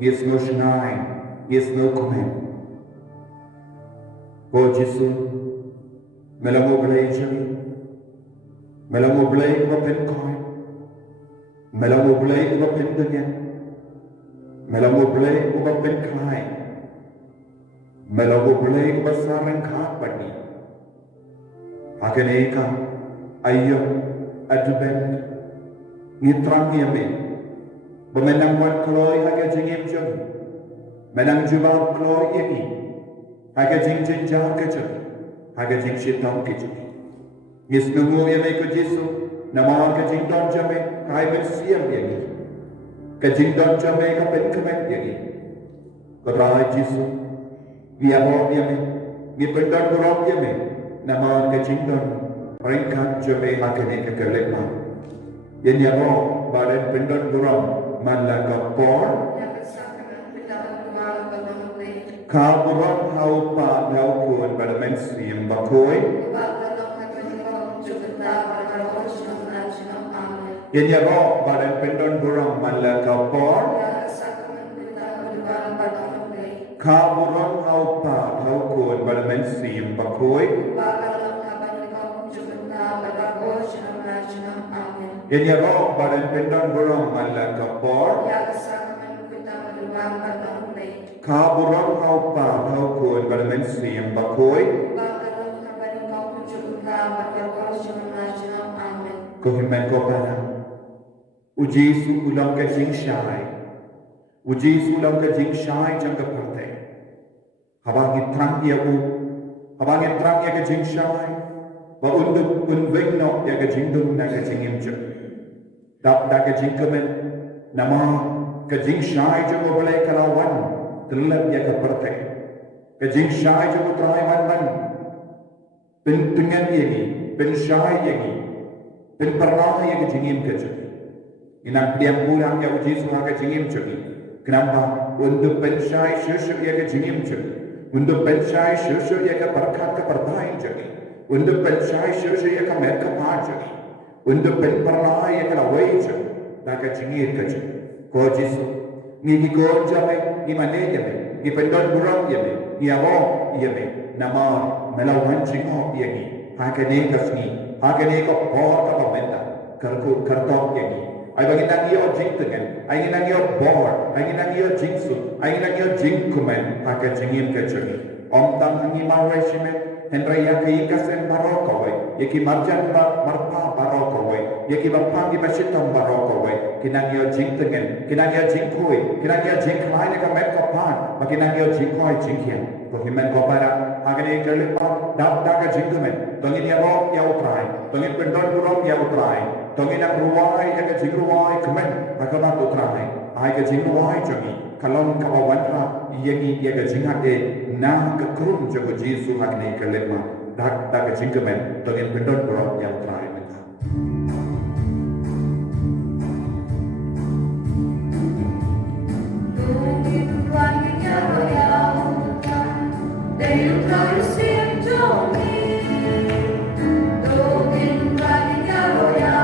Yes, no shrine. Yes, no comment. Oh, Jesus, Melamo Blazing, Melamo Blake of Pynkoit, Melamo Blake of Pynkoit, Melamo Blake of Pynkoit, Melamo Blake of Saran Carpati, Hakaneka, Ayo, Advent, Nitrangiame. Pemenang wan kloi haga jingim jeng, menang jubal kloi ini, haga jing jenjang kecil, haga jing shitong kecil. Yes nungu ya mereka Yesu, nama haga jing don jame, kai bersiam lagi, ke jing don jame ka penkemen lagi. Keterangan Yesu, dia bawa dia me, dia pendon buruk dia me, nama haga jing don, ringkat jame haga ni kekelima. Yang dia bawa badan pendon buruk. Malaka por Kaburon hau pa hau kun pada mensiam bakoi Yang ya roh badan pendon burung malaka por Kaburon hau pa hau kun pada mensiam bakoi Yang ya roh badan pendon burung malaka por Kaburon hau pa hau kun pada mensiam bakoi Kohimen ko pana Uji su ulang ka jing shai Uji su ulang ka jing shai jang ka pate Habangi trang ia u Habangi trang ia ka jing shai Ba unduk unweng no ia ka jing dung na ka jing imjak Dap da ka jing kemen Nama ka jing shai jang o balai kalawan Terlep ia ka pate Ka jing shai jang o trai man man Pentungan ia ni Pen shai ia ni Pen pernah ia ka jing im ka jang Inang diam pulang ya uji semua ke jingim cumi. Kenapa? Untuk pensyai syusyuk ya ke jingim cumi. Untuk pensyai syusyuk ya ke berkat ke pertain cumi. Untuk pensyai syusyuk ya ke merka pa cumi. Untuk penperlah ya ke lawai cumi. Dah ke jingir ke cumi. Kau jisu. Ni kau jame, ni mana jame, ni pendon burung jame, ni awak jame. Nama melawan jingok ya ni. Hakane kasni, hakane ko por ka pamenta. Kartok ya ni. Ay bagi nangyo jing tengen, ay nangyo bor, ay nangyo jing su, ay nangyo jing kumen, haka jingim ke jengi. Om tang hangi mawai shime, henry yaki ikasen barokowai, yaki marjan marpa barokowai, yaki bapang di masjidam barokowai, kinangyo jing tengen, kinangyo jing kui, kinangyo jing klai ka met kopan, makinangyo jing koi jing kian. Kohimen kopara, hagane kerlipa, dap daga jing kumen, tongin yarok ya utrai, tongin pendon burong ya utrai. Tongin nak ruai, yang ke jing ruai kemen, agama tu terai. Ai ke jing ruai jangi, kalau kawan ra, yang ke jing hake, nah ke kerum jago Yesus hak ni ke lemah, dak ke jing kemen, tongin pendon berok yang terai mentah. Alleluia.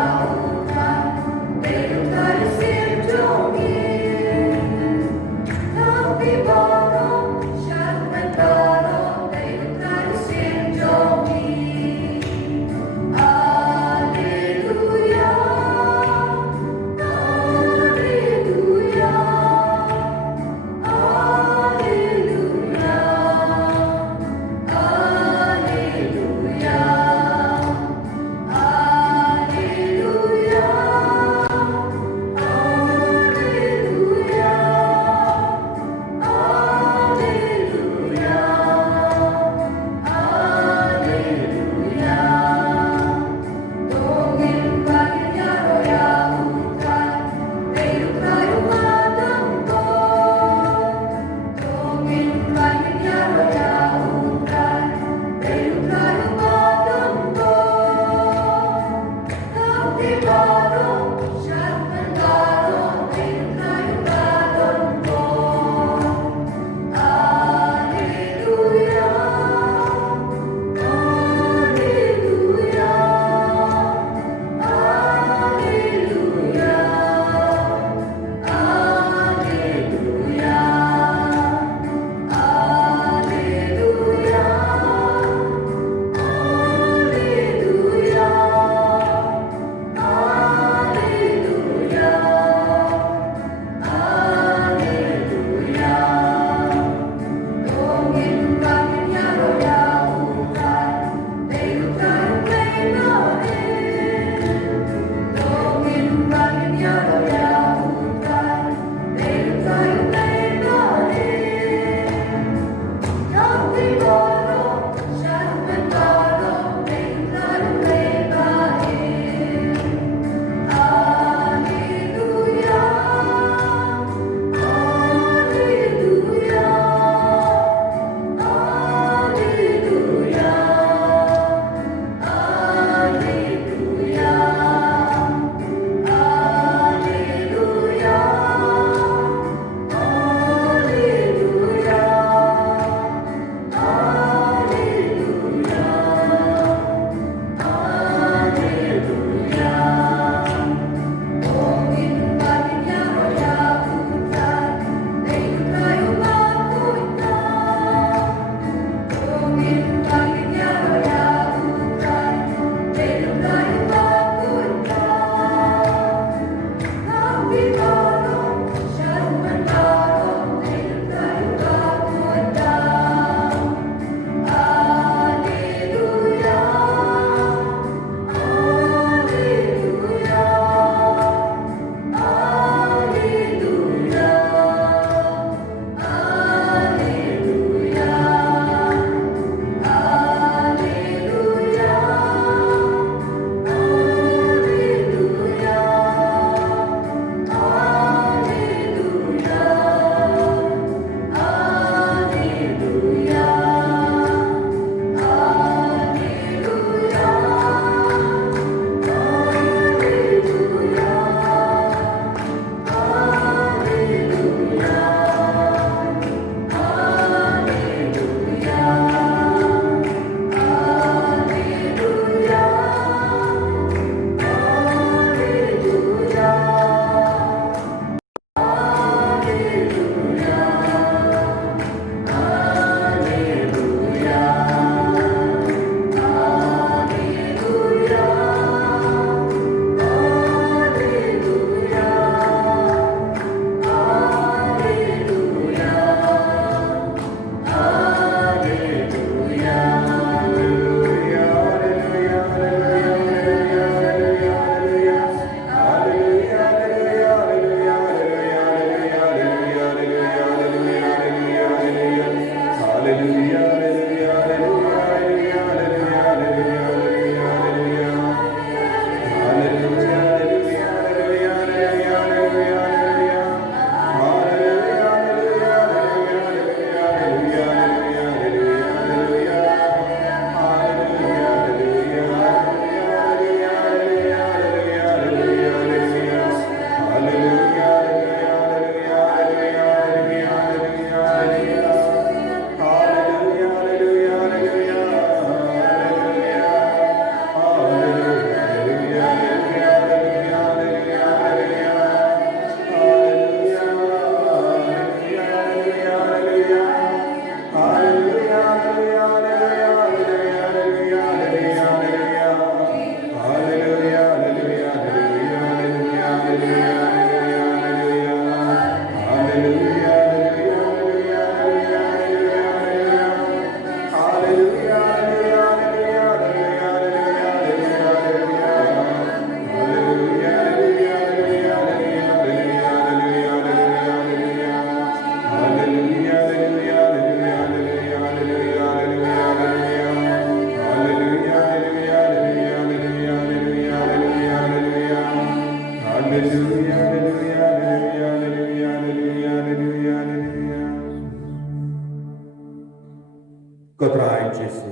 Kotrai Jesu.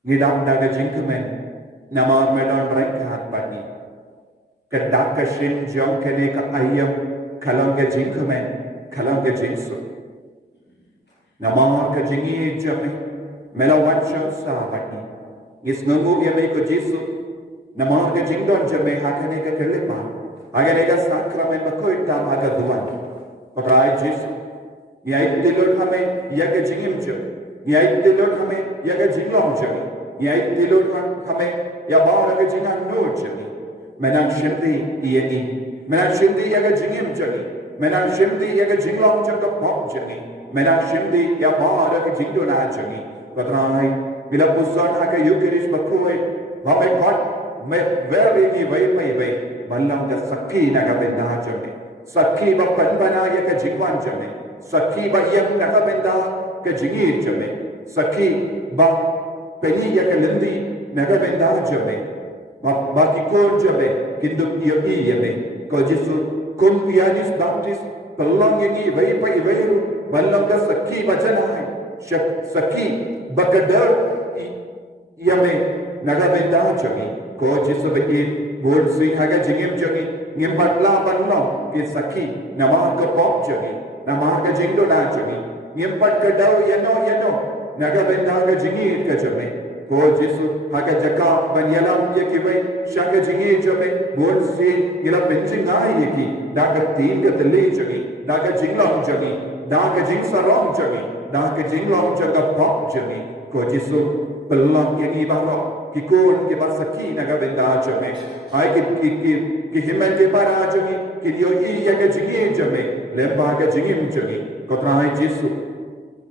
Ngidam daga Jingmane namar medan mereka bagi. Kedak kesin jong kene ka ayam kalang ke Jingmane kalang ke Jesu. Namar ke Jingi jame melawat syamsa bagi. Ngis ngungu ya me ko Jesu. Namar ke Jingdon jame hakane ke kelima. Agane ka Sakramen Pynkoit tam aga duan. Kotrai Jesu. Yai tilur hame ya ke Jingim jame. Yai tilur hame ya ke Jinglong jame. Yai tilur hame ya bara ke Jingan no jame. Menang shimdi ieni. Menang shimdi ya ke Jingim jame. Menang shimdi ya ke Jinglong jame pop jame. Menang shimdi ya bara ke Jingduna jame. Kotrai bila pusan ha ke Eucharis Pynkoit. Hame kot me very ni vai Malang ke sakhi na ka benda jame. Sakhi ba panbana ya ke Jingwan jame. Sakhi ba yang na ka benda ke Jingi jame. Sakhi ba penyi ya ke lendi na ka benda jame. Ba kikon jame kinduk iya jame. Ko Jesu kum pianis baptis pelang yang vai malang ke sakhi ba janai. Sakhi ba kadar yame na ka benda jame. Ko Jesu ba Bol sui haga Jingim jagi ngimpat la panno ke sakhi nama ke pop jagi nama ke Jingdona jagi ngimpat ke dau yano naga benda ke Jingi ke jame ko Jesu haga jaka banyalam ye ke bai shaga Jingi jame bol sui ila benching ai ye ki daga tin ke tele jagi daga Jinglong jagi daga Jingsarong jagi daga Jinglong jaga pop jagi ko Jesu pelang yang ibarat kikon ke basaki naga benda jame ai ki himen ke para jame ki dio iya ke Jingi jame lemba ke Jingim jame kotrai Jesu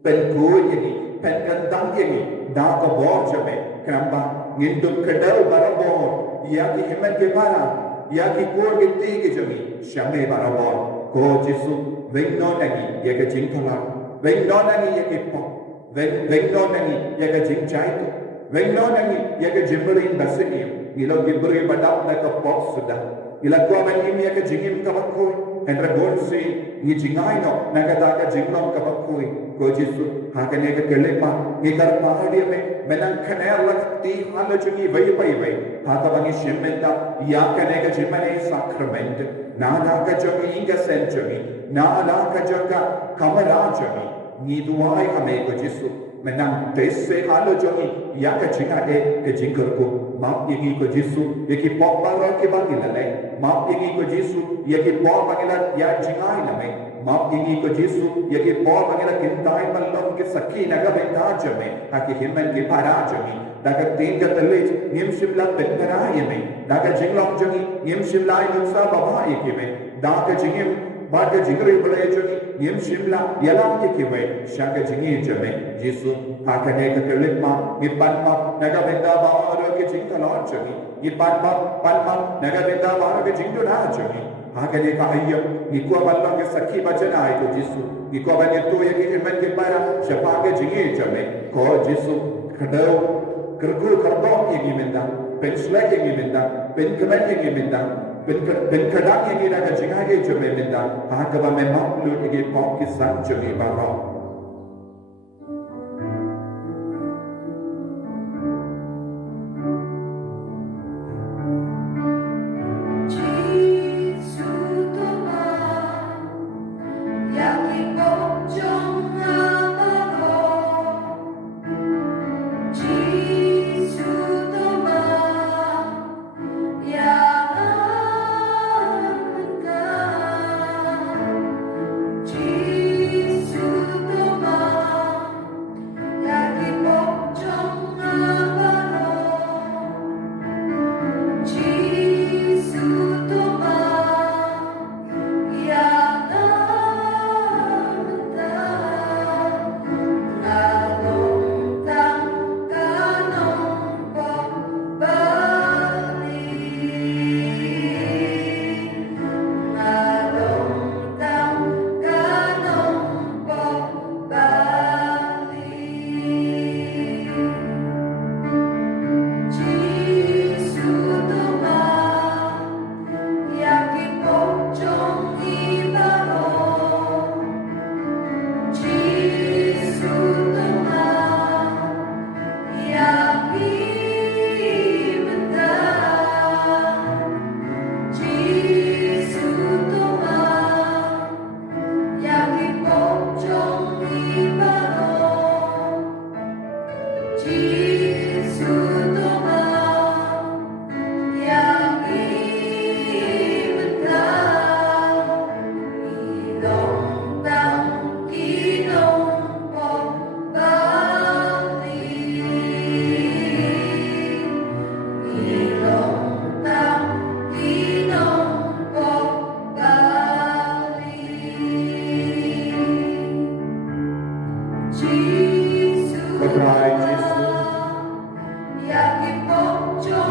Pynkoit ini penkandang ini da ko bor jame kramba nginduk kedau barabor ya ki himen ke para ya ki kor ke ti ke jame shame barabor ko Jesu vengno nagi ya ke Jingtala vengno nagi ya ke pop vengno nagi ya ke Jingchai Vengno nangi ya ke Jimberin basini ilo gibri badap na ka pop sudah ila ko man imi ya ke Jingim ka bakoi hendra bonsi ni Jingai no na ka da ka Jinglong ka bakoi ko Jesu ha ka ne ka kelepa ni kar pahadi me menang khaner lakti halo jungi vai ha ka bangi shemmenta ya ka ne ka Jingmane Sakramen na ka jogi inga senjumi na ka joga kamara jogi Jingduwai hame ko Jesu menang dese halo jogi ya ka jinga ke jingkerku map ingi ko Jesu ye ki pop baro ke bangila le map ingi ko Jesu ye ki pop bangila ya jingai na me map ingi ko Jesu ye ki pop bangila kintai mallom ke sakhi na ga benda jame ha ki himmen ke para jogi daga tin ka tele nim shimla petara ye me daga Jinglong jogi nim shimla nuksa baba ye ke me daga jingim baga jingri bale jogi nim shimla yalam ke ke me shaka jingi jame Jesu hakane ka kelitma mipan ma naga benda baro ke Jingtala jogi mipan ma naga benda baro ke Jingdona jogi hakane ka ayyam ni ko ballang ke sakhi bajana ai ko Jesu ni ko ban to ye ke men ke para shapa ke jingi jame ko Jesu kadau kerku karbo ye menda pensla ye menda penkaman ye menda ben kadang yang kita kacau ke jome menda ha ka ba me mak lu ke pop ki san jome baro Jesus Patrai Jesu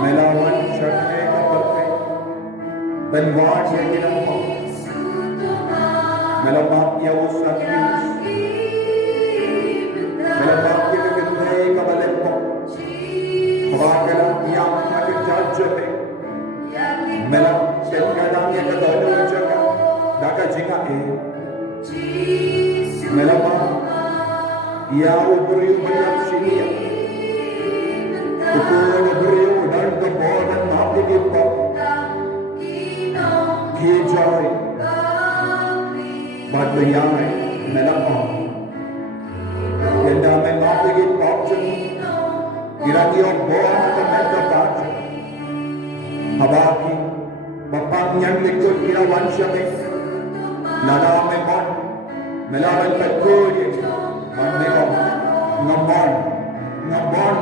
Melawan Shakhe Kapate Benwaj Yaginamho Melamak Yausakis Melamak Yagindhe Kabalepo Kabakala Yam Yakajajate Melam Shenkadam Yakadonu Jaka Daka Jika Melamak Ya uberiu banyak sinia, ukun uberiu dan kemudian mati di bawah, kijai, badayai, melapang, yang damai mati di bawah, iranion bawah atau mereka baca, abaki, bapang yang likut kirawan syamik, nada memang, melawan Pynkoit.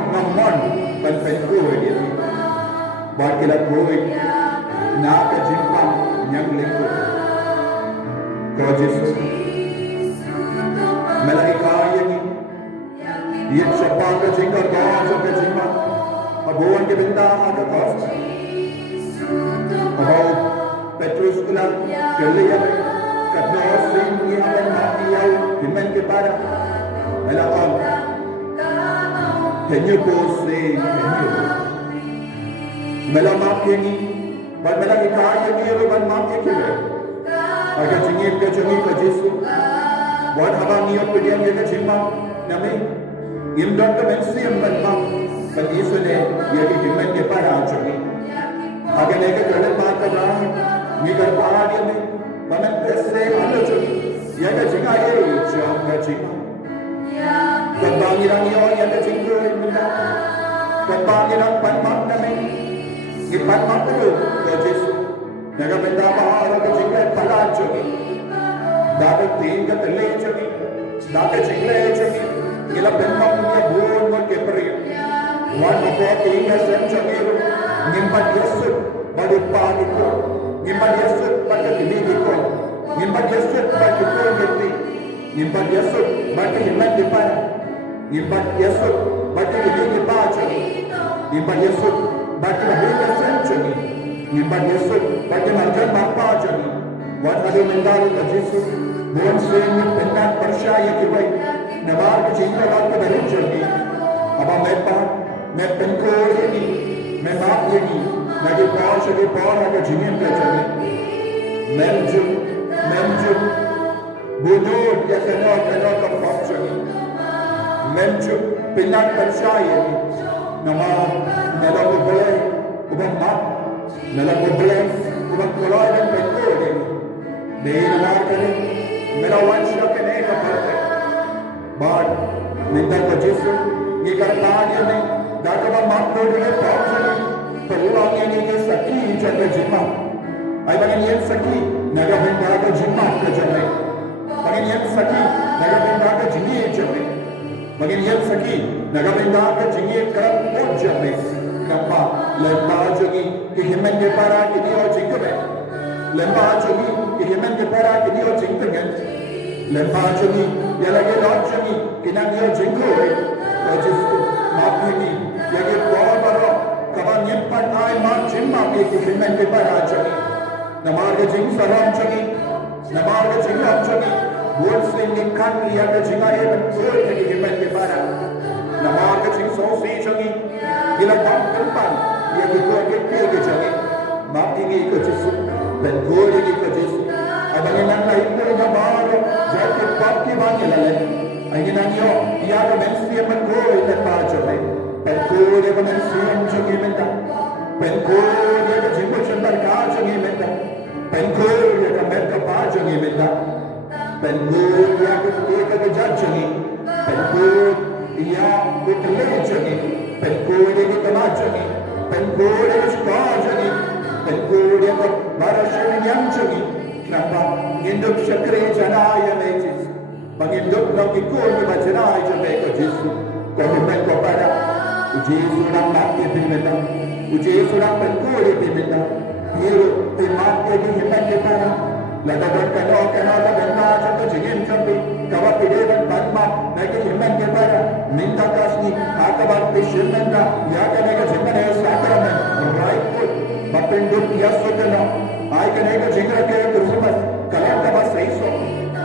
Ngamon ban Pynkoit ini bakila Pynkoit naga Jingmane yang likut kau Yesus melagi kaya ini ia siapa ke jingga kau sampai Jingmane abuan ke bintang agak kau abau Petrus ulang kelihat kadang sing yang mati yau dimen kepada Melawan Kenyo Bose Kenyo Melamak ini Ban melagi kaya ni ban mati kira Aga jingip ke Yesu Ban habang niyo pedian ke Jingmane Nami Imdan ke mensiam ban mam Ban Yesu ne Yagi dimen kepada jingip Aga nega kerana mata lah Nigar pahadi ni Ban pese ada jingip Yaga jingga ye Jang ke Jingmane Kebangiran yo yang terjingkir minda, kebangiran panmak nami, ipanmak dulu ke Yesu. Naga minda bahara terjingkir palan jogi, dapat tinggal terleh jogi, dapat jingkir jogi, gila panmak punya buon buat keperi. Wan apa tinggal sen jogi, nimbat Yesu bagi pagi ko, nimbat Yesu bagi dini ko, nimbat Yesu bagi ko geti, nimbat Yesu bagi himmat depan. Nimbat Yesus bagi diri baca, nimbat Yesus bagi bahaya senjata, nimbat Yesus bagi marjan bapa jadi. Wan ada mendalu ke Yesus, bukan sehingga benar percaya kita, nabar cinta kita dari jadi. Apa mereka, mereka Pynkoit ini, mereka ini, lagi baca di bawah lagi jingin jadi. Menjuk, bunuh dia kena terpaksa. Menjuk pinang percaya nama melaku belai ubah mak melaku belai ubah kolai dan Pynkoit ini nama kene melawan siapa kene kapal bad minta ke Yesus jika tanya ni dapat mak tu dia pausan peluang ini ke saki jaga Jingmane ay bagi yang saki naga minta ke Jingmane ke jaga bagi yang saki naga minta ke Jingmane jaga Bagi yang saki, nagamenda ke jingit kerap ujame, kenapa? Lemba jogi, kehiman ke para kini o jingkebe, lemba jogi, kehiman ke para kini o jingkeben, lemba jogi, ya lagi lot jogi, kina ni o jingkoi, o jisu, maaf ini, ya ke bawa bawa, kawan nyimpan ay mak jimma ke kehiman ke para jogi, namar ke jing saram jogi, namar ke jingam jogi. Buat sehingga yang kejingai betul jadi hebat kepada nama kecing sosi jangi gila tempat yang ikut ke jangi mak ini ke Yesus dan gol ini ke Yesus abang yang lain pun gambar jadi pasti banyak lain ingin nanyo ia ke mensi yang gol dan baca dan gol yang mensi yang jangi minta dan gol yang jimbo cendar kah jangi minta dan gol yang mereka baca jangi minta Pynkoit yang kita jajani, Pynkoit yang kita lejani, Pynkoit yang kita majani, Pynkoit yang kita jani, Pynkoit yang kita marashin yang jani. Kenapa? Hidup syakri janaya lejis, penghidup nak ikut kita janaya mereka Yesus. Kau mereka pada uji surang mati pimenta, uji surang Pynkoit pimenta, hidup pimati di hidup kita. Laga kena laga jangka jangka jingin jambi kawat pideban padma naik himat Yasukana, I can make a jingle Christmas, Kalaka Saiso,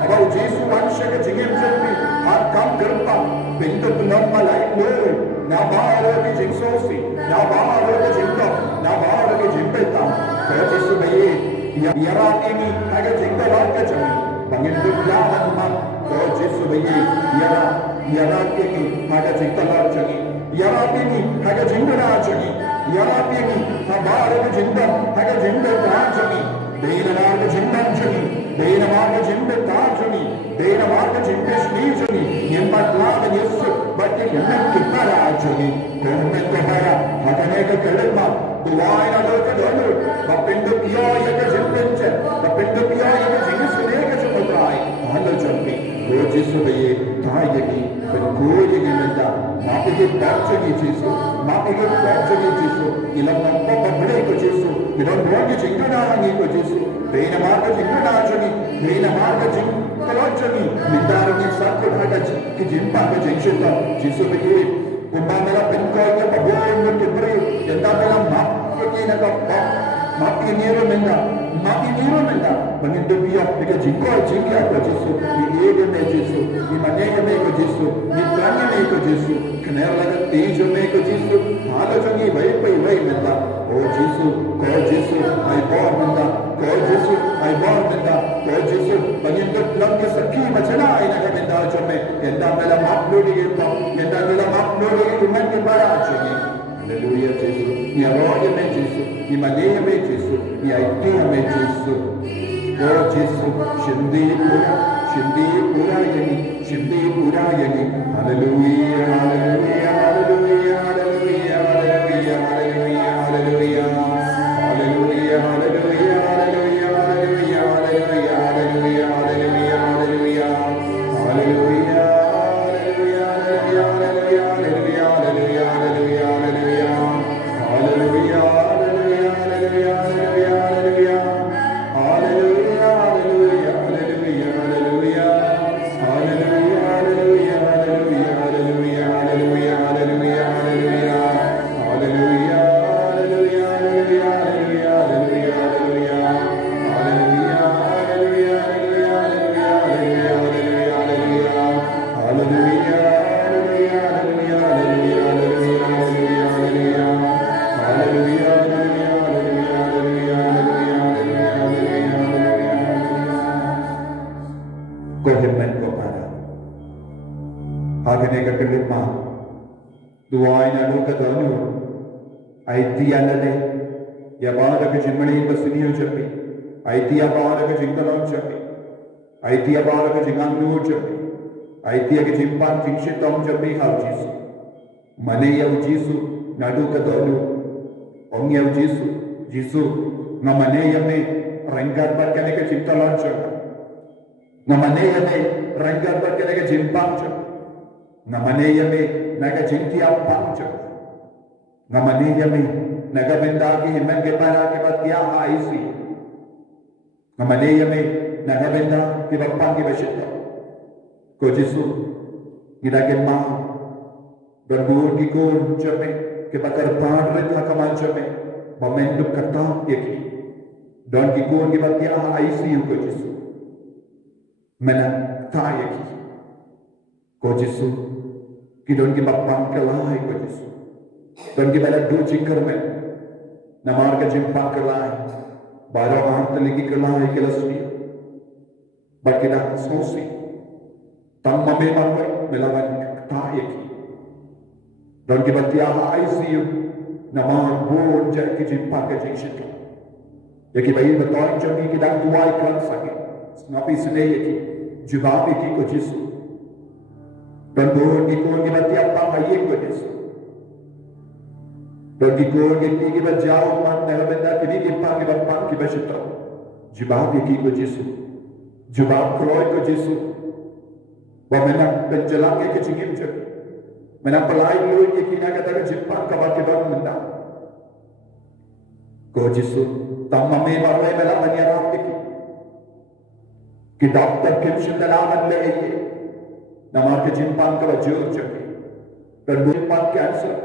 about Jesus one shake a jingim jumpy, and come Gurpa, Pinto Punama like Lord, Nabara Jingsosi, Nabara Jingo, Nabara Jimpeta, Kurtis Yaraki, I can take the Lakajami, Bangindu Laman, Kurtis Yaraki, I can take the Lakajami. Yarapini, Haga Jingdarajani, Yarapini, Habara Jindam, Haga Jindarajani, Dana Jindanjani, Dana Marga Jindarajani, Dana Marga Jindashni, Yimbatla and Yusuf, but the Yemen Kiparajani, Government Kahara, Haganega Kalima, the wine of the Kadonu, but in the Pia Yaga Jindanja, but in the Pia Yaga Jindasanega Jumbatrai, Handa Jumpi, Rojisubaye, Tayaki, but Koji Gimenda. Maapigit Dachani Jesu, Maapigit Dachani Jesu, Ilang Nampa Pabli ko Jesu, Ilang Buwagi Jingdanangi ko Jesu, Dena Marga Jingdanajani, Dena Marga Jingdanajani, Mindarani Sakul Hagaji, Kijimpa ka Jingshita, Jesu Bigi, Kumbamela Pynkoit Pabuay mo Kibri, Yandamela Maapigit na Kappa, Maapigit Menda, Mangindubiya, Nika Jingkoit Jingya ko Jesu, Iega me Jesu, Imanega me ko Jesu, Mitranya me ko Jesu, Canela Teja me ko Jesu, Halajangi Vai Menda, Oh Jesu, call Jesu, I born Menda, call Jesu, I born Menda, call Jesu, Mangindu Planga Saki Machana in a Menda Jame, Yandamela Maplodi, Yandamela Maplodi, Human Barajani. Hallelujah, Jesus. Mi arroyo me Jesus. Mi manera me Jesus. Mi idea me Jesus. Oh Jesus. Shindi pura yani. Hallelujah, hallelujah, hallelujah, hallelujah, hallelujah, hallelujah, hallelujah. Hallelujah, hallelujah, hallelujah, hallelujah, hallelujah, hallelujah, hallelujah, hallelujah. Hallelujah. Duwai na luka danu, aiti anale, yabara ke Jingmane basiniyo chapi, aiti yabara ke Jingdalan chapi, aiti yabara ke Jingangnu chapi, aiti ke Jimpan Jingshitam chapi hal Jesu, mane yaw Jesu nadu ka danu, ong yaw Jesu ngamane yame rangar par kene ke Jingdalan chapi, ngamane yame rangar par kene ke Jimpan chapi, ngamane yame naga Jingtia Pancha, ngamane yame naga bendagi himen ke para ke batia aisi, ngamane yame naga benda ke bapang ke bashita, ko Jesu gira ke ma berbur ki ko chape ke bakar par retha kamal chape momentum kata yeki don ki ko ke batia aisi ko Jesu mena ta yeki ko Jesu कि दोन की बप्पान कलाए को जिसु दोन की पहले दो चिकर में नमार का जिम्पा कलाए बारह आंत लिखी कलाए के लस्मी बाकी ना सोसी तम ममे मम्मे मिलावन ताये की दोन की बत्तिया आईसीयू नमार बोल जाए की जिम्पा के जिंशित ये की भाई बताएं जमी की दाग दुआई कर सके स्नापी सुने ये की जुबाबी की को जिसु dan burung ikut kita tiap pagi ko Yesus. Dan ikut kita jauh man dalam benda kini kita pagi kita cerita. Jawab ko Yesus. Jawab kroy ko Yesus. Bagaimana penjelang ke cingim je. Mana pelai lu kita kata jempan kabar kita benda. Ko Yesus. Tamame barai bela banyarap iki. Kita doktor kimshin dalam le Namar ke jimpan ka wajur jaki. Dan jimpan cancer.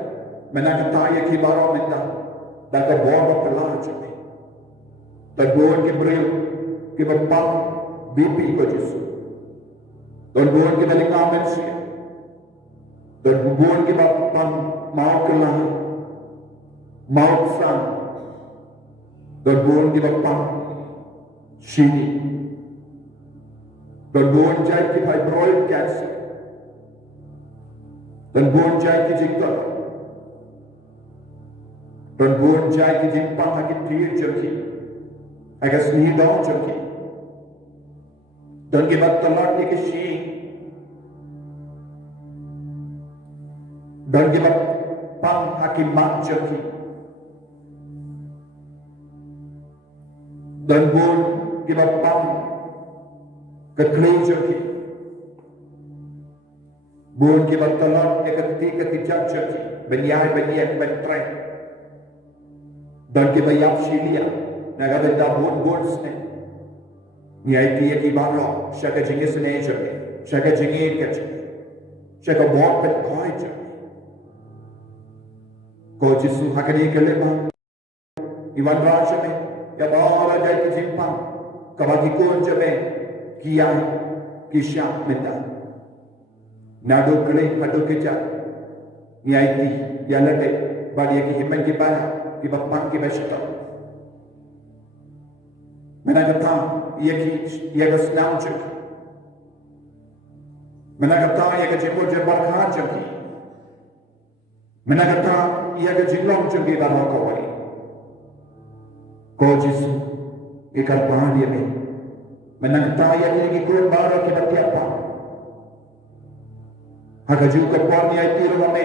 Menang taya ki baro minta. Daga borba pala jaki. Tuan buon ke beriu ke bapang BP ko Yesu. Tuan buon ke daling amen siya. Tuan buon ke bapang mau kelah mau sang. Tuan buon ke bapang sini. Tuan buon jai ke fibroid cancer. Tuan buon jai ke jingduwai. Tuan buon jai ke jimpang hakit tiir jengki. Agas ni daw jengki. Tuan ke batalot ke shi. Tuan ke bapang hakim mak jengki. Tuan buon ke bapang keklei jengki. Buon ke batalot ke kijak jengki. Benyai bentrek. Dan ke bayap silia. Naga benda buon sne. Ni IT ki baro. Shaka jingis ne jengki. Shaka jingir ke jengki. Shaka buat Pynkoit jengki. Ko Yesu hakani ke lema. Iwan raja me. Ya bara jai ke jimpang. Kabagi kon jeme. Kia kisha menda. Nado kele hado keja. Ni IT ya lade. Bagi ki himan ki bara. Ki bapang ki bashita. Menagata ia ka senam jek. Menagata ia ka jembo jembar khan jeki. Menagata ia ka jinglong jeki baro ko wai. Ko Yesu ikar pahan ia me. Menagata ia ki ko baro ki batiapa. Haka ju ka por ni ai tiro me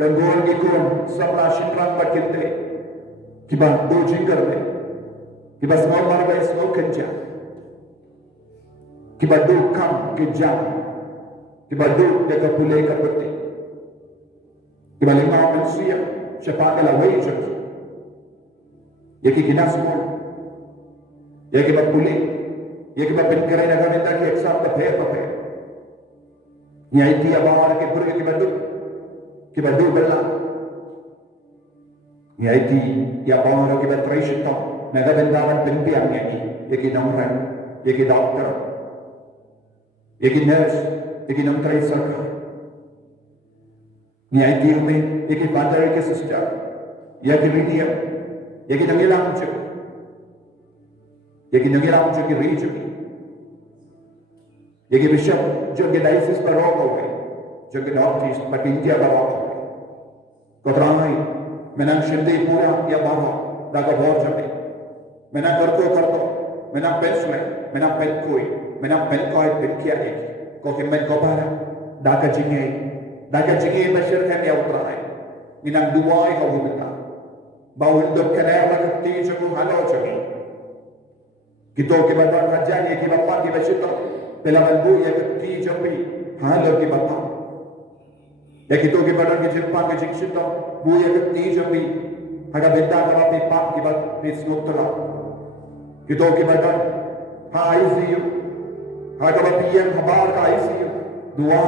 dan gon ki ko sabla shikran bakinte. Kiba do jingar me. Kiba small marga ismo kenja. Kiba do kam kenja. Kiba do deka pule ka pute. Kiba lima manusia siapa kala wajib. Yaki kinasmo. Yaki ba pule. Yaki ba penkare na gamenta ki exam ta pape. Ni IT abar ke pure kiba do bella. Ni IT ya bawang ke batration to. Naga bendawan penpiang yaki nongran, yaki doktor, yaki nurse, yaki nongtrai sarka. Ni IT me yaki father yaki sister, yaki rinia, yaki nangilang cuk, yaki region, yaki bishop, jogi diocese baroko we, jogi northeast, but India baroko we. Kodrangai menang shinde pura ya bawa daga borjame. Menang karto, menang pensle, menang Pynkoit, menang Pynkoit Pynkiat. Kau kemen kau bara, daga jingai masyarakat kami utrai. Minang duwai kau minta. Bau hidup kenal lagi tiga cukup halau cumi. Kita kebetulan kajian yang kita bapak kita cerita, pelawan bu yang tiga cukup halau kita bapak. Ya kita kebetulan kita jempang kita cerita, bu yang tiga cukup agak benda kalau pipak kita bisnuk telah. Kita kebetulan ICU, agak piang habar ka ICU, dua,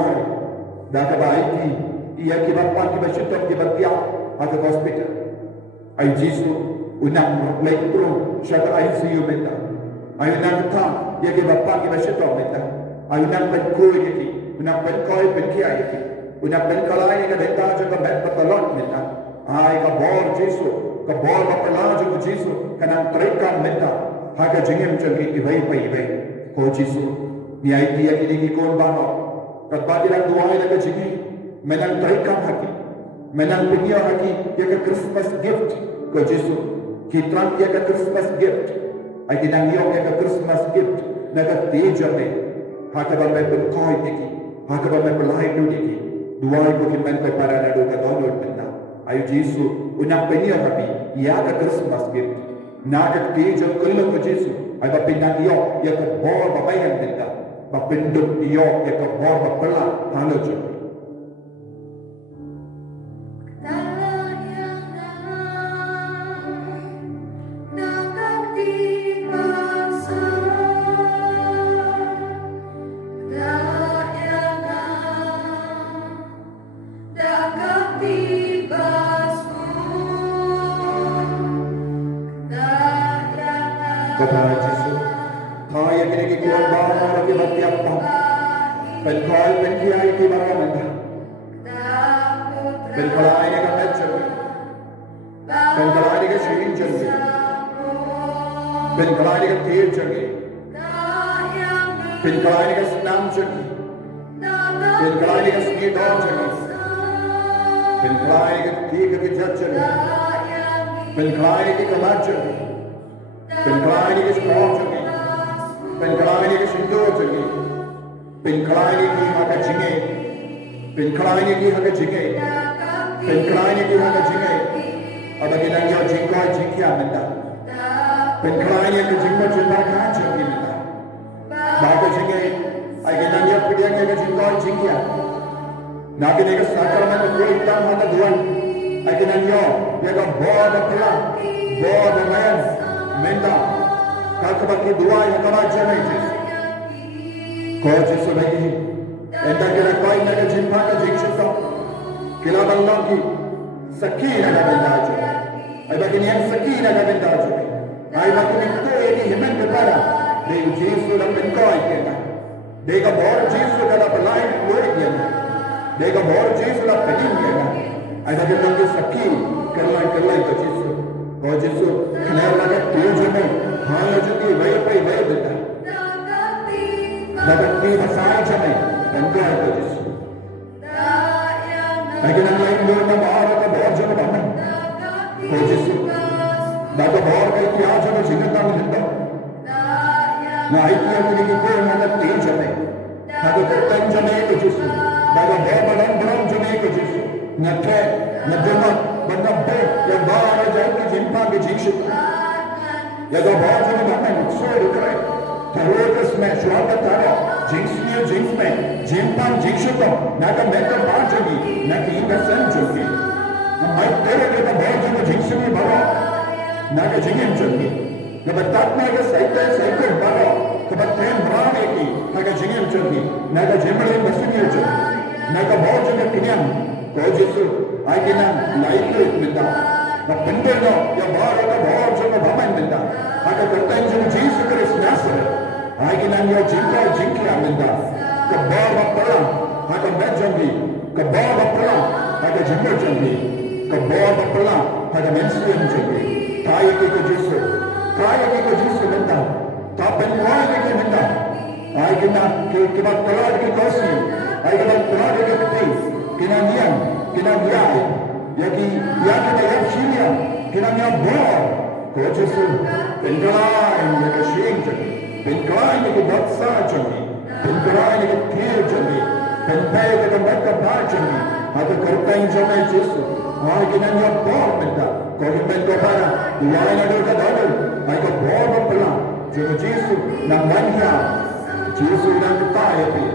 dah kebaiki, ia kebetulan kita cerita kita tiap agak hospital. Jesu unang elektro syata ICU benda. Unang tam ia kebetulan kita cerita benda. Unang Pynkoit ini, unang Pynkoit Pynkiat ini, unang Pynkoit ini benda juga benda pelon benda. Kabor Jesu, kabor bapelan juga Jesu, kanang terikan benda. Haga jingem jengki ibai. Ko Jesu ni IT ya kini kon bano. Kat bagi lang duai daga jingi menang terikan haki. Menang pengia haki ya ka Christmas gift ko Jesu. Kitran ya ka Christmas gift. Ai tinang yo ya ka Christmas gift. Naga teja me. Haga ba me Pynkoit iki. Haga ba me pelai du iki. Duai ko kimen ko para na do ka donor benda. Ai Jesu unang pengia haki ya ka Christmas gift. Naga teja kullu ko Jesu ai ba pinang yo ya ka bor ba bayan benda ba penduk yo ya ka bor ba pela halo jo Bapak Yesus, Kaya kini kuat bawa lagi mati apa? Pynkoit Pynkiai ki baramenda. Pynkoit ini kan macam, Pynkoit ini kan sering jadi, Pynkoit ini kan tiap jadi, Pynkoit ini kan senam jadi, Pynkoit ini kan seni dong jadi, Pynkoit ini kan tiga kerja jadi, Pynkoit ini kan kemat jadi, Pynkoit ini kan sekolah jadi, Pynkoit ini kan sindur jadi, Pynkoit ini ki hak jinge, Pynkoit ini ki hak jinge, Pynkoit ini ki hak jinge, ada kita yang jingkoi jingkia minta, Pynkoit ini ki jingkoi jingkoi kan jadi minta, bagai jinge, ada kita yang pilihan yang jingkoi jingkia, nak kita yang sakramen berkulit hitam hati Tuhan, ada kita yang bawa berpelang, bawa bermain, minta, kalau bagi dua yang kalah jamai Yesus. Kau Yesus lagi, entah kira kau nak jumpa ke jingshita, kila banglang ki, sakina nak benda je, ay bagi ni yang sakina nak benda je, ay bagi ni tu ini himan kepada, dia Yesus nak Pynkoit kena, dia ka bawa Yesus kada pelai luar kena, dia ka bawa Yesus nak pening kena, ay bagi ni sakin kerlai ke Yesus, kau Yesus kena nak tujuh ni, hanya jadi bayar benda. Dapat dibasai jamai Pynkoit ke Yesus. Lagi nak lain dua nama orang ke bawah jana bapa. Ke Yesus. Dapat bawah ke tiada jana jingat tahu hendak. Nah itu yang kita kau hendak tiada jamai. Dapat kertan jamai ke Yesus. Dapat bawah badan jamai ke Yesus. Nakhe nakdema benda ber yang bawah jauh ke jimpa ke Yesus. Ya bawah jana bapa suruh kerana. Terus मैं स्वागत करा जिंक्सनियो जिंक्स में जिंपान जिंक्सुतो नाका मेंटर पांच होगी नाकी इनका सेंस होगी मैं तेरे के बहुत जगह जिंक्स में भरो नाका जिंगें होगी ना बत्तात में अगर साइकिल भरो तो बत्तें भराने की नाका जिंगें होगी नाका जिम्मले बसनी होगी नाका बहुत जगह किन्यां तो जिसु आई के नाम लाइफ को मिलता ना पंडे नो या बाहर का बहुत जगह भवन मिलता नाका करता है जो जीसु क्रिस्ट नासर Lagi nang yo jingkia minta ke bawah pelang ada menjadi ke bawah pelang ada jingga jadi ke bawah pelang ada mensian jadi kaya ke Yesus minta tapi Pynkoit ke minta lagi nang kita telah ke kosi lagi kita telah ke keti kita nian ya kita yang silia kita nian bawah ke Yesus Pynkoit yang ke sing jadi Pynkoit ini bersa jadi, Pynkoit ini tiada jadi, Pynkoit ini mereka jadi, ada kertas jamai Yesus, orang kita ni bor minta, kalau kita pada dua yang ada dalam, mereka bor berpelang, jadi Yesus nak manja, Yesus nak kaya pi,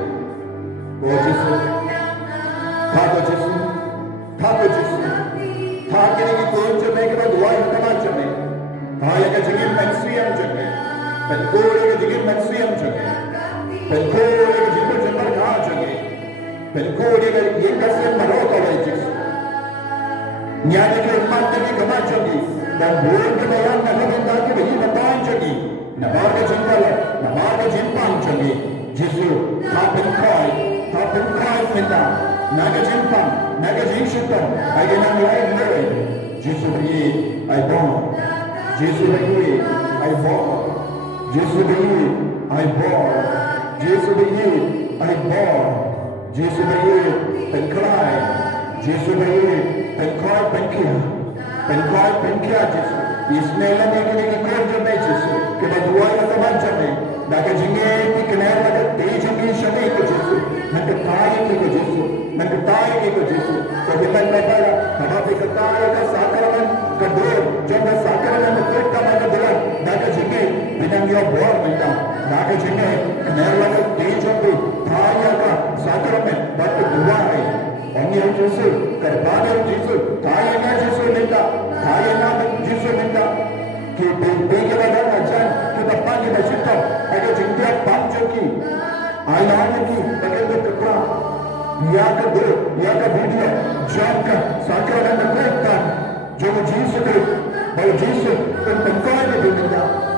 oh Yesus, kata Yesus, ini kita jamai kita dua yang ada jamai, kaya kita jadi manusia jamai. Pynkoit ke jingin manusia jadi, Pynkoit ke jingin jembar kah jadi, Pynkoit ke yang kasih marot oleh Yesus. Nyata ke umat ini kemat jadi, dan bulan kebayan nak minta ke bagi bataan jadi, nabar ke jimpan jadi, Yesus tak Pynkoit minta, naga jimpan, naga jingshita, agen yang lain lain, Yesus beri, ay bon, Yesus beri, ay bon. Yesus beri, ay bor. Yesus beri, ay bor. Yesus beri, Pynkoit. Yesus beri, Pynkoit Pynkia Yesus. Ismail ni kerja Yesus. Kita dua yang teman jamai. Nak jinge ni kena nak tejami syabai ke Yesus. Nak kaya ke Yesus. So kita lepas tapi kaya ke sakramen kedua. Jangan sakramen kita mana dalam. Nak jinge binang yo bor minta. Nak jinge kena nak tejami kaya ke sakramen batu dua hai. Orang yang Yesus kerana Yesus kaya na Yesus minta. Kita bagi badan ajar kita pagi bercakap. Ada jingga panjang ayat ki bagian kepala. Ya ke video jangka sakramen mereka. Jangan Yesus kalau Yesus Pynkoit itu minta.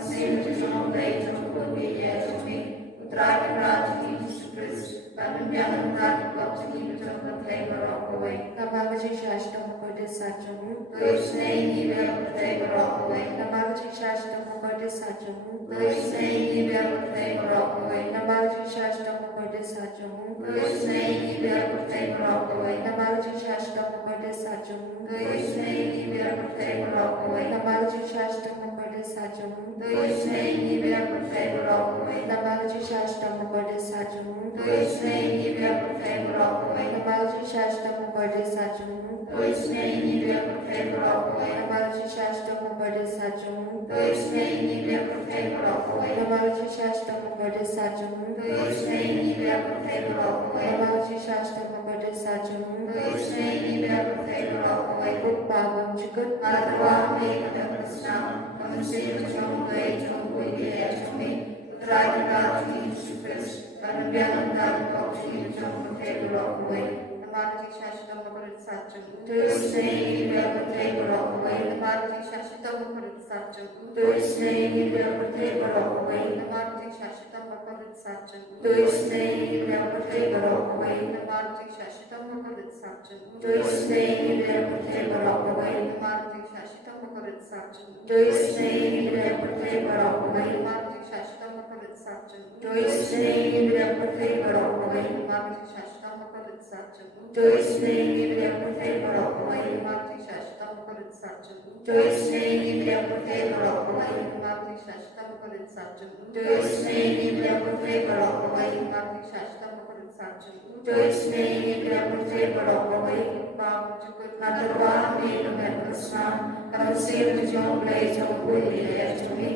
Same to John Later will be here to me. Dragon Raj Jesus Christ. Pagbibiyanan natin po sa ibig ng flavor of away. Nabagaji Shashta Mukade Sachamu. Those name you will flavor of away. Nabagaji Shashta Mukade Sachamu. Those name you will flavor of away. Nabagaji Shashta Mukade Sachamu. Those name you will flavor of away. Nabagaji Shashta Mukade Sachamu. Those name you will flavor of away. Nabagaji Shashta Mukade Sachamu. Those name you will flavor of away. Nabagaji Shashta Mukade Sachamu. Those name you will flavor of away. Nabagaji Shashta Mukade Sachamu. Those name you will flavor of away. Nabagaji Shashta Mukade Sachamu. Those name you will flavor of away. Nabagaji Shashta Mukade Sachamu. Those name you will flavor of away. Nabagaji Shashta Mukade Sachamu. Those name you will flavor of away. Upagam Chikat Adwa make a sound. Come and see the John Way to me. Dragon God Jesus Christ. Pagbibiyanan natin po sa ibig ng flavor of away. Nabagaji Shashta Mukade Sachamu. Those name you will flavor of away. Nabagaji Shashta Mukade Sachamu. Those name you will flavor of away. Nabagaji Shashta Mukade Sachamu. Those name you will flavor of away. Nabagaji Shashta Mukade Sachamu. Those name you will flavor of away. Nabagaji Shashta Mukade Sachamu. Those name you will flavor of away. Nabagaji Shashta Mukade Sachamu. Those name you will flavor of away. Nabagaji Shashta Mukade Sachamu. Those name you will flavor of away. Nabagaji Shashta Mukade Sachamu. Those name you will flavor of away. Nabagaji Shashta Mukade Sachamu. Those name you will flavor of away. Nabagaji Shashta Mukade Sachamu. Those name you will flavor of away. Baba Chukut Nadarwa made a member's now. Come and save the John Blaze of Woody to me.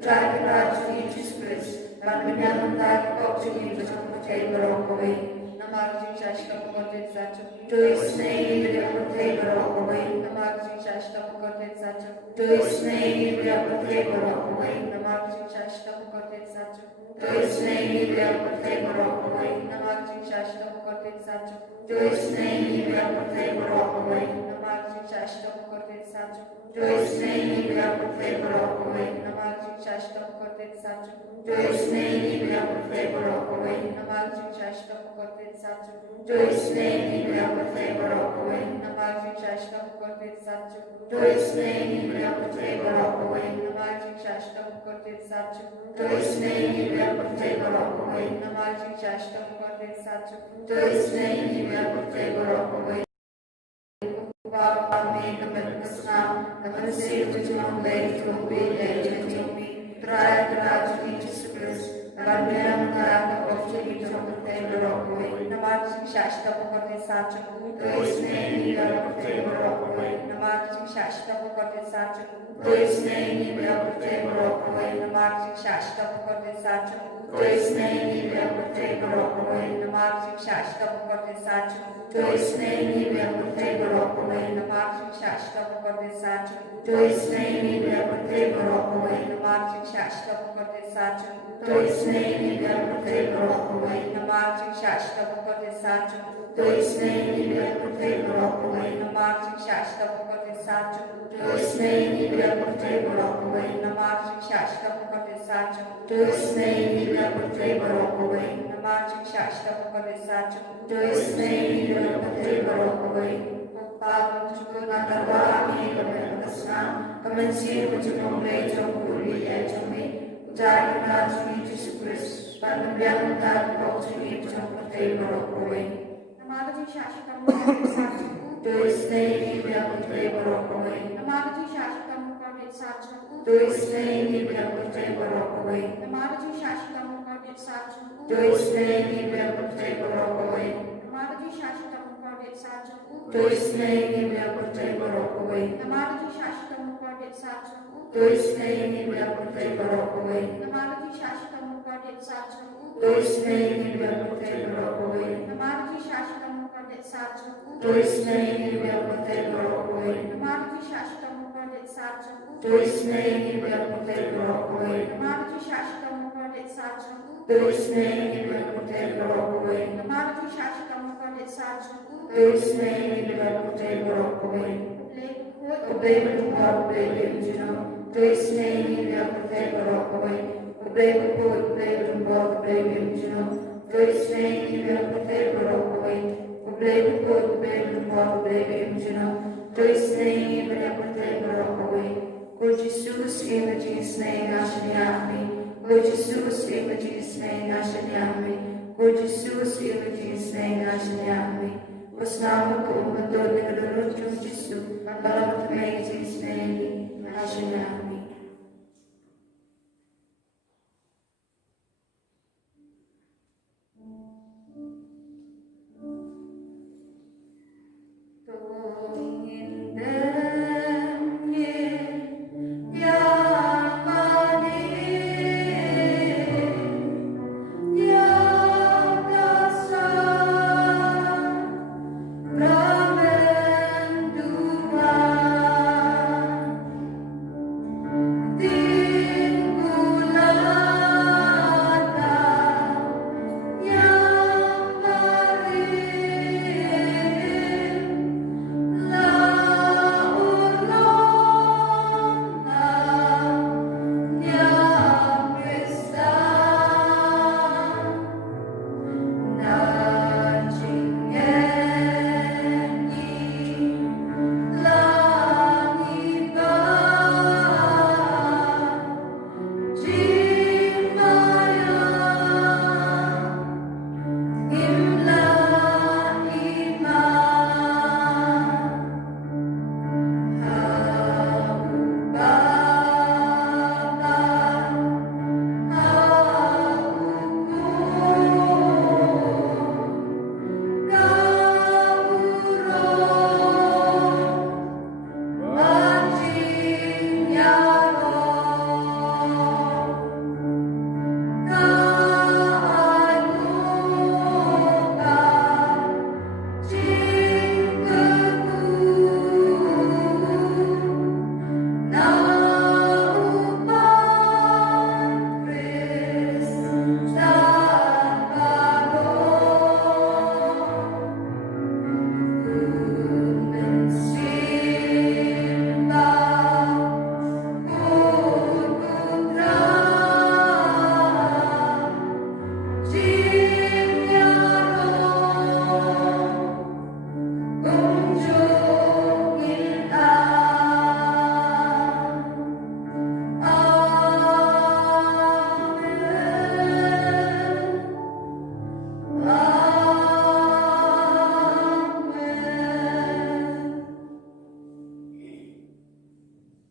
Dragon Raj Jesus Christ. Pagbibiyanan natin po sa ibig ng flavor of away. Nabagaji Shashta Mukade Sachamu. Those name you will flavor of away. Nabagaji Shashta Mukade Sachamu. Those name you will flavor of away. Nabagaji Shashta Mukade Sachamu. Those name you will flavor of away. Nabagaji Shashta Mukade Sachamu. Those name you will flavor of away. Nabagaji Shashta Mukade Sachamu. Those name you will flavor of away. Nabagaji Shashta Mukade Sachamu. Those name you will flavor of away. Nabagaji Shashta Mukade Sachamu. Those name you will flavor of away. Nabagaji Shashta Mukade Sachamu. Those name you will flavor of away. Nabagaji Shashta Mukade Sachamu. Those name you will flavor of away. Nabagaji Shashta Mukade Sachamu. Those name you will flavor of away. Baba make a member's now. Come and save the John Way to me. Dragon Raj Jesus Christ. Pagbibiyanan natin po sa ibig ng flavor of away. Nabagaji Shashta Mukade Sachamu. Those name you will flavor of away. Nabagaji Shashta Mukade Sachamu. Those name you will flavor of away. Nabagaji Shashta Mukade Sachamu. Those name you will flavor of away. Nabagaji Shashta Mukade Sachamu. Those name you will flavor of away. Nabagaji Shashta Mukade Sachamu. Those name you will flavor of away. Nabagaji Shashta Mukade Sachamu. Those name you will flavor of away. Nabagaji Shashta Mukade Sachamu. Those name you will flavor of away. Nabagaji Shashta Mukade Sachamu. Those name you will flavor of away. Nabagaji Shashta Mukade Sachamu. Those name you will flavor of away. Nabagaji Shashta Mukade Sachamu. Those name you will flavor of away. Baba Chukut Nadarwa made a member's now. Come and see the John Way to me. Dragon Raj Jesus Christ. Pagbibiyanan natin po sa ibig ng flavor of away. Nabagaji Shashta Mukade Sachamu. Those name you will flavor of away. Nabagaji Shashta Mukade Sachamu. Those name you will flavor of away. Nabagaji Shashta Mukade Sachamu. Those name you will flavor of away. Nabagaji Shashta Mukade Sachamu. Those name you will flavor of away. Nabagaji Shashta Mukade Sachamu. Those name you will flavor of away. Nabagaji Shashta Mukade Sachamu. Those name you will flavor of away. Nabagaji Shashta Mukade Sachamu. Those name you will flavor of away. Nabagaji Shashta Mukade Sachamu. Those name you will flavor of away. Nabagaji Shashta Mukade Sachamu. Those name you will flavor of away. Nabagaji Shashta Mukade Sachamu. Those name you will flavor of away. Obey the God, obey the original. Dois nem a protege rockaway, o baby boy, baby boy, baby Juno. Dois nem a protege rockaway, o baby boy, baby boy, baby Juno. Dois nem a protege rockaway. Lord Jesus, images name Ashanyami. Lord Jesus, images name Ashanyami. Lord Jesus, images name Ashanyami. Osnama kuma dole Lord Jesus, Balamat images name Ashanyami.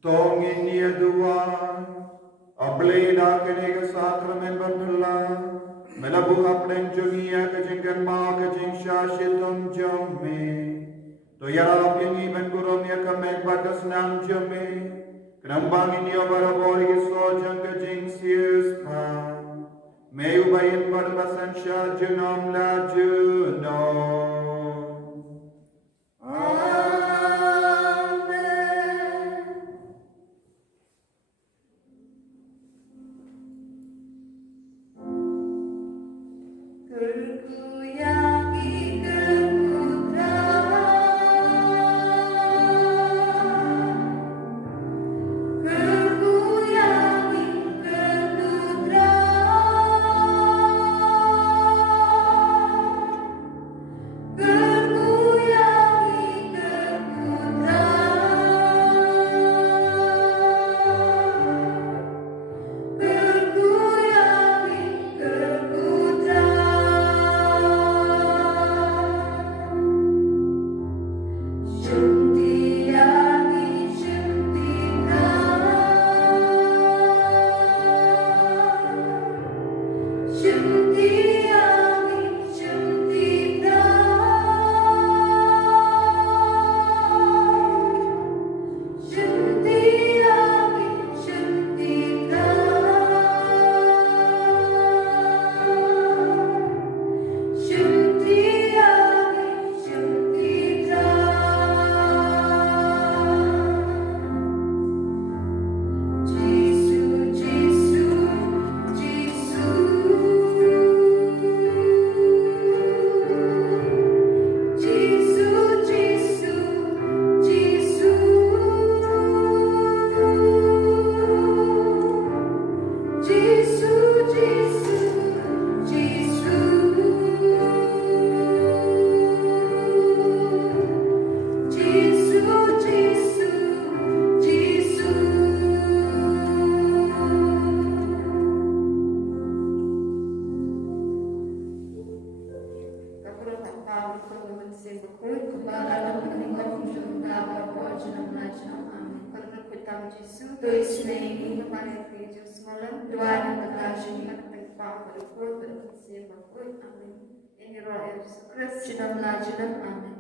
Tongin Jingduwai, ableda kenega Sakramen bantula, melabu apnen junia ke jinggenma ke jingshashitum jamme, to yara pieni ben gurom ya kamek batas nam jamme, kenambangin yo barabori so jang ke jingsius pa, meyu bayin barbasan sha junam la juno. dalam Yesus, tu ismeni kemarin Yesus malam, Tuhan yang terkasih akan terpapar berikut berkasih berikut, amin. Ini roh Yesus Kristus, dalam lajunan, amin.